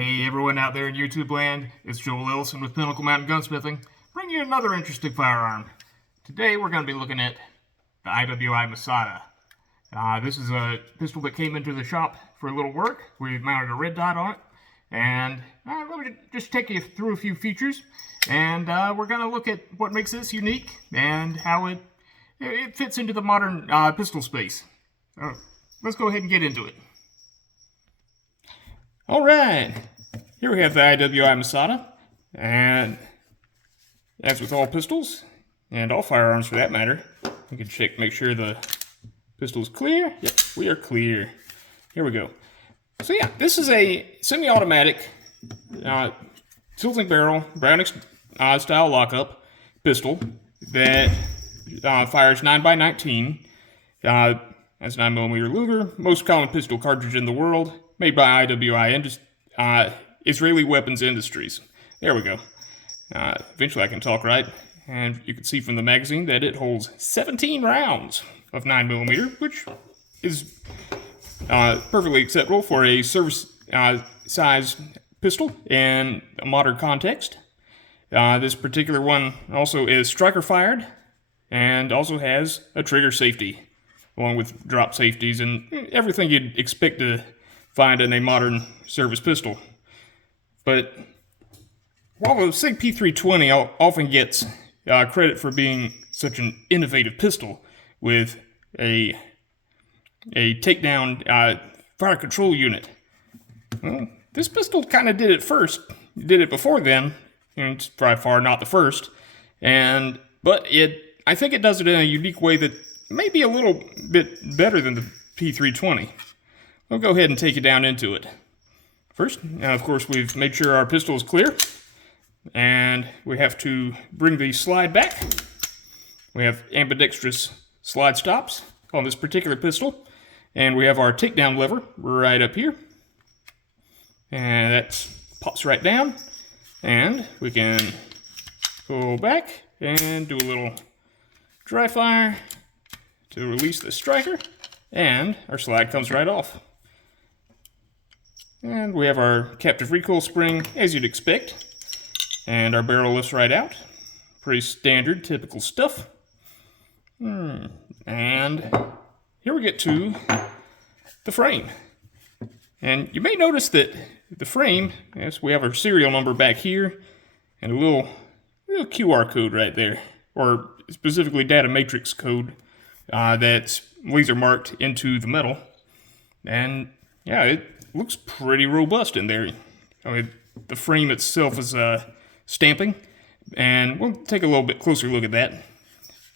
Hey everyone out there in YouTube land, it's Joel Ellison with Pinnacle Gunsmithing, bringing you another interesting firearm. Today we're going to be looking at the IWI Masada. This is a pistol that came into the shop for a little work. We mounted a red dot on it, and let me just take you through a few features, and we're going to look at what makes this unique and how it fits into the modern pistol space. Let's go ahead and get into it. Alright, here we have the IWI Masada, and as with all pistols, and all firearms for that matter, we can check, make sure the pistol is clear. Yep, we are clear. Here we go. So yeah, this is a semi-automatic, tilting barrel, Browning style lockup pistol that fires 9x19. That's 9mm Luger, most common pistol cartridge in the world, made by IWI Israeli Weapons Industries. There we go. Eventually I can talk right. And you can see from the magazine that it holds 17 rounds of 9mm, which is perfectly acceptable for a service size pistol in a modern context. This particular one also is striker fired and also has a trigger safety, along with drop safeties and everything you'd expect to find in a modern service pistol. But while the SIG P320 often gets credit for being such an innovative pistol with a takedown fire control unit, well, this pistol kind of did it first. It did it before then, and it's by far not the first. But I think it does it in a unique way that may be a little bit better than the P320. We'll go ahead and take you down into it. First, of course, we've made sure our pistol is clear, and we have to bring the slide back. We have ambidextrous slide stops on this particular pistol, and we have our takedown lever right up here, and that pops right down, and we can pull back and do a little dry fire to release the striker, and our slide comes right off. And we have our captive recoil spring, as you'd expect, and our barrel lifts right out. Pretty standard, typical stuff. And here we get to the frame. And you may notice that the frame, yes, we have our serial number back here, and a little QR code right there, or specifically data matrix code that's laser marked into the metal. And yeah, it looks pretty robust in there. I mean, the frame itself is stamping, and we'll take a little bit closer look at that.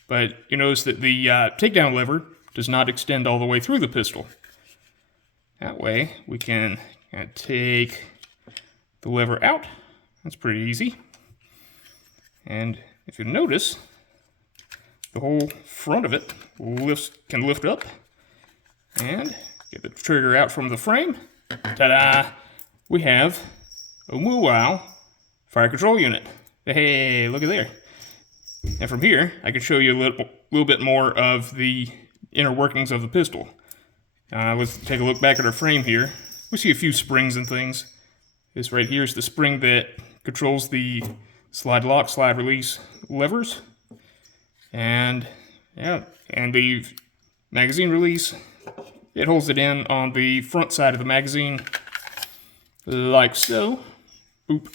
But you notice that the takedown lever does not extend all the way through the pistol. That way we can take the lever out. That's pretty easy. And if you notice, the whole front of it can lift up, and get the trigger out from the frame. Ta-da! We have a wow fire control unit. Hey, look at there. And from here, I can show you a little bit more of the inner workings of the pistol. Let's take a look back at our frame here. We see a few springs and things. This right here is the spring that controls the slide lock, slide release levers. And yeah, and the magazine release, it holds it in on the front side of the magazine, like so. Boop.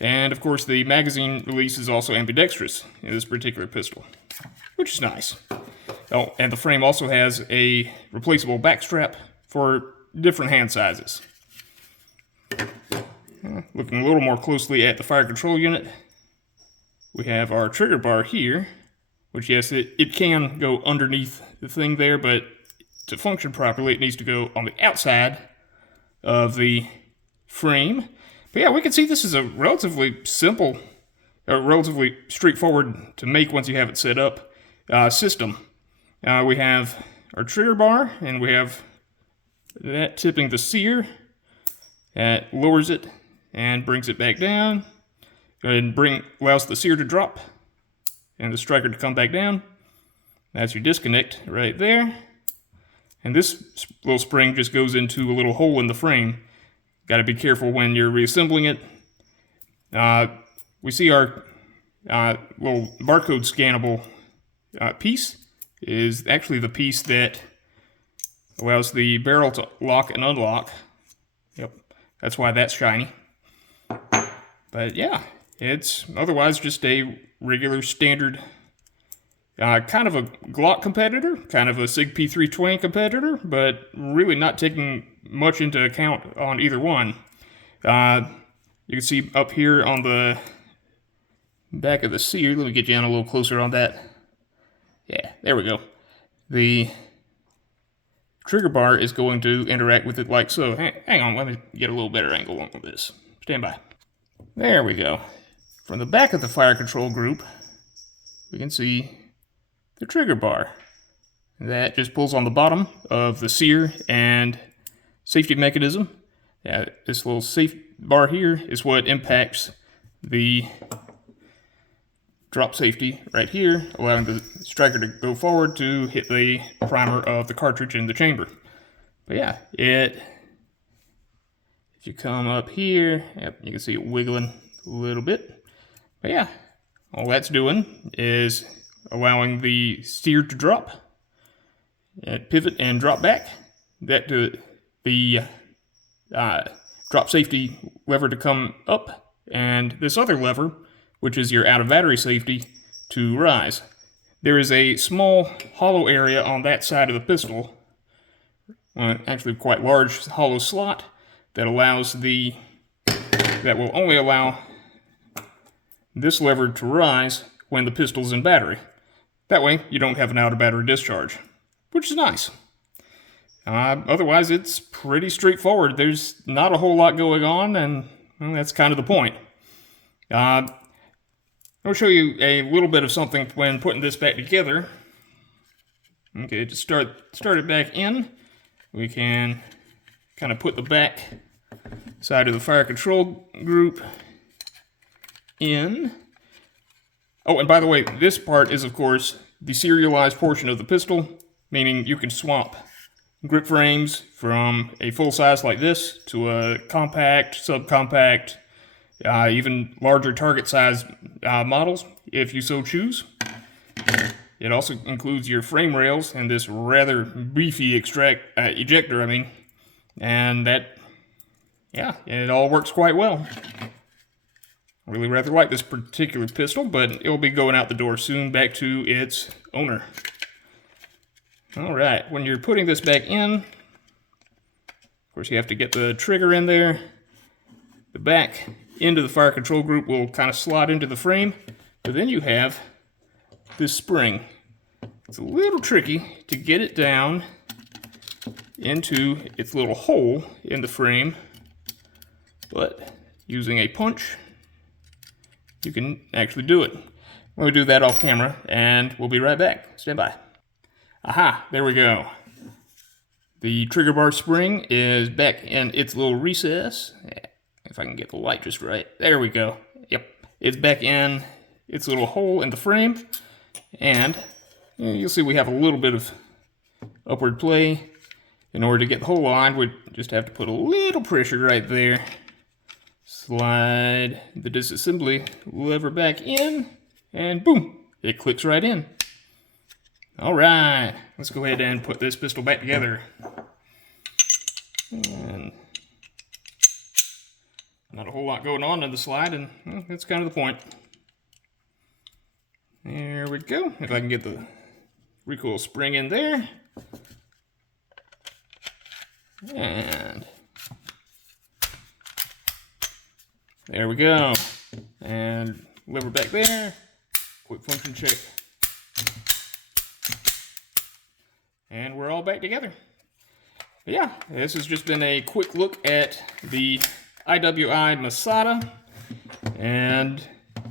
And of course the magazine release is also ambidextrous in this particular pistol, which is nice. Oh, and the frame also has a replaceable back strap for different hand sizes. Looking a little more closely at the fire control unit, we have our trigger bar here, which yes, it can go underneath the thing there, but to function properly, it needs to go on the outside of the frame. But yeah, we can see this is a relatively simple, relatively straightforward to make once you have it set up system. We have our trigger bar, and we have that tipping the sear. That lowers it and brings it back down, and allows the sear to drop and the striker to come back down. That's your disconnect right there. And this little spring just goes into a little hole in the frame got to be careful when you're reassembling it. We see our little barcode scannable piece is actually the piece that allows the barrel to lock and unlock. Yep, that's why that's shiny. But yeah, it's otherwise just a regular standard, kind of a Glock competitor, kind of a SIG P320 competitor, but really not taking much into account on either one. You can see up here on the back of the sear, let me get you on a little closer on that. Yeah, there we go. The trigger bar is going to interact with it like so. Hang on, let me get a little better angle on this. Stand by. There we go. From the back of the fire control group, we can see the trigger bar. That just pulls on the bottom of the sear and safety mechanism. This little safe bar here is what impacts the drop safety right here, allowing the striker to go forward to hit the primer of the cartridge in the chamber. But yeah, if you come up here, yep, you can see it wiggling a little bit. But yeah, all that's doing is allowing the sear to drop, and pivot and drop back. That to the drop safety lever to come up, and this other lever, which is your out of battery safety, to rise. There is a small hollow area on that side of the pistol, actually quite large hollow slot, that will only allow this lever to rise when the pistol's in battery. That way you don't have an out of battery discharge, which is nice. Otherwise, it's pretty straightforward. There's not a whole lot going on, and well, that's kind of the point. I'll show you a little bit of something when putting this back together. Okay, to start it back in, we can kind of put the back side of the fire control group in. Oh, and by the way, this part is, of course, the serialized portion of the pistol, meaning you can swap grip frames from a full size like this to a compact, subcompact, even larger target size models, if you so choose. It also includes your frame rails and this rather beefy ejector, and that, yeah, it all works quite well. I really rather like this particular pistol, but it'll be going out the door soon, back to its owner. Alright, when you're putting this back in, of course you have to get the trigger in there. The back end of the fire control group will kind of slot into the frame, but then you have this spring. It's a little tricky to get it down into its little hole in the frame, but using a punch, you can actually do it. We'll do that off camera, and we'll be right back. Stand by. Aha, there we go. The trigger bar spring is back in its little recess. If I can get the light just right. There we go. Yep, it's back in its little hole in the frame. And you'll see we have a little bit of upward play. In order to get the hole lined, we just have to put a little pressure right there. Slide the disassembly lever back in, and boom, it clicks right in. Alright, let's go ahead and put this pistol back together. And not a whole lot going on in the slide, and well, that's kind of the point. There we go. If I can get the recoil spring in there. And there we go. And lever back there. Quick function check. And we're all back together. But yeah, this has just been a quick look at the IWI Masada. And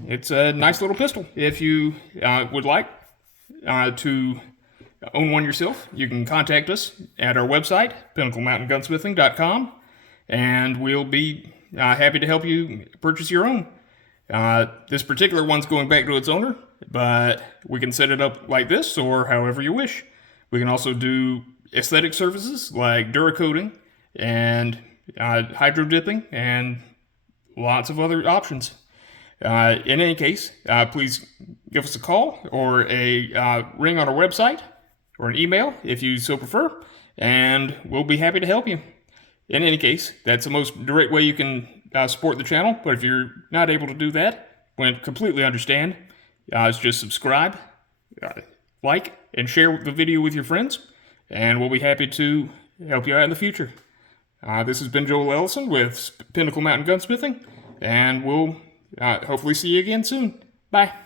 it's a nice little pistol. If you would like to own one yourself, you can contact us at our website, pinnaclemountaingunsmithing.com, and we'll be happy to help you purchase your own. This particular one's going back to its owner, but we can set it up like this or however you wish. We can also do aesthetic services like Duracoating and hydro dipping, and lots of other options. In any case, please give us a call or a ring on our website or an email if you so prefer, and we'll be happy to help you. In any case, that's the most direct way you can support the channel, but if you're not able to do that, we completely understand. Just subscribe, like, and share the video with your friends, and we'll be happy to help you out in the future. This has been Joel Ellison with Pinnacle Mountain Gunsmithing, and we'll hopefully see you again soon. Bye.